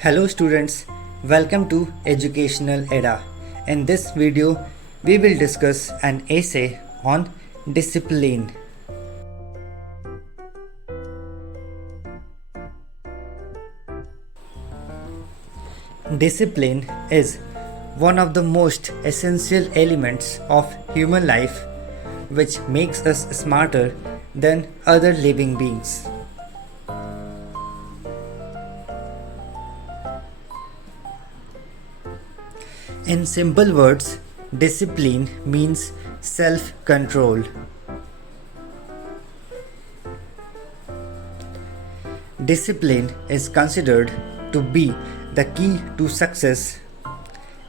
Hello students, welcome to Educational Era. In this video, we will discuss an essay on discipline. Discipline is one of the most essential elements of human life which makes us smarter than other living beings. In simple words, discipline means self-control. Discipline is considered to be the key to success,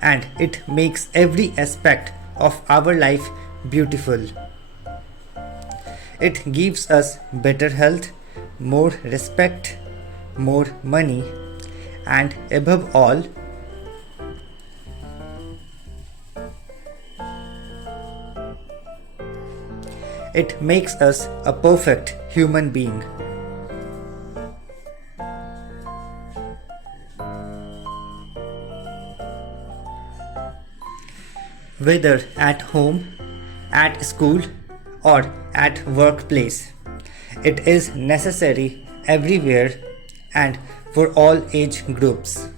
and it makes every aspect of our life beautiful. It gives us better health, more respect, more money, and above all, it makes us a perfect human being. Whether at home, at school, or at workplace, it is necessary everywhere and for all age groups.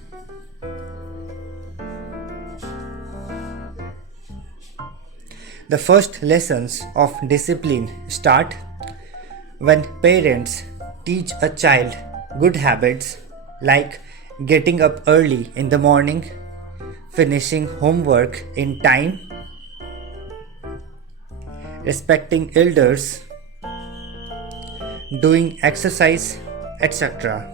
The first lessons of discipline start when parents teach a child good habits like getting up early in the morning, finishing homework in time, respecting elders, doing exercise, etc.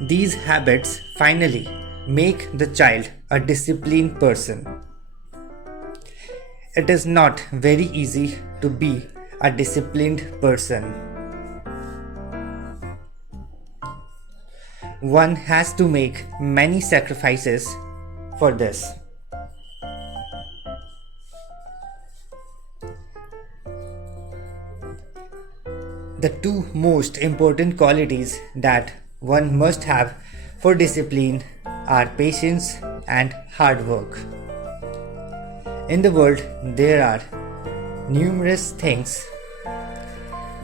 These habits finally make the child a disciplined person. It is not very easy to be a disciplined person. One has to make many sacrifices for this. The two most important qualities that one must have for discipline are patience and hard work. In the world, there are numerous things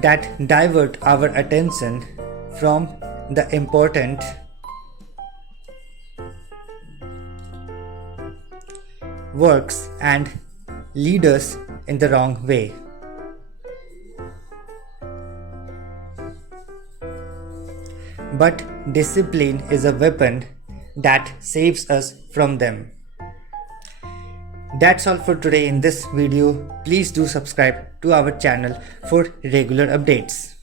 that divert our attention from the important works and lead us in the wrong way. But discipline is a weapon that saves us from them. That's all for today in this video. Please do subscribe to our channel for regular updates.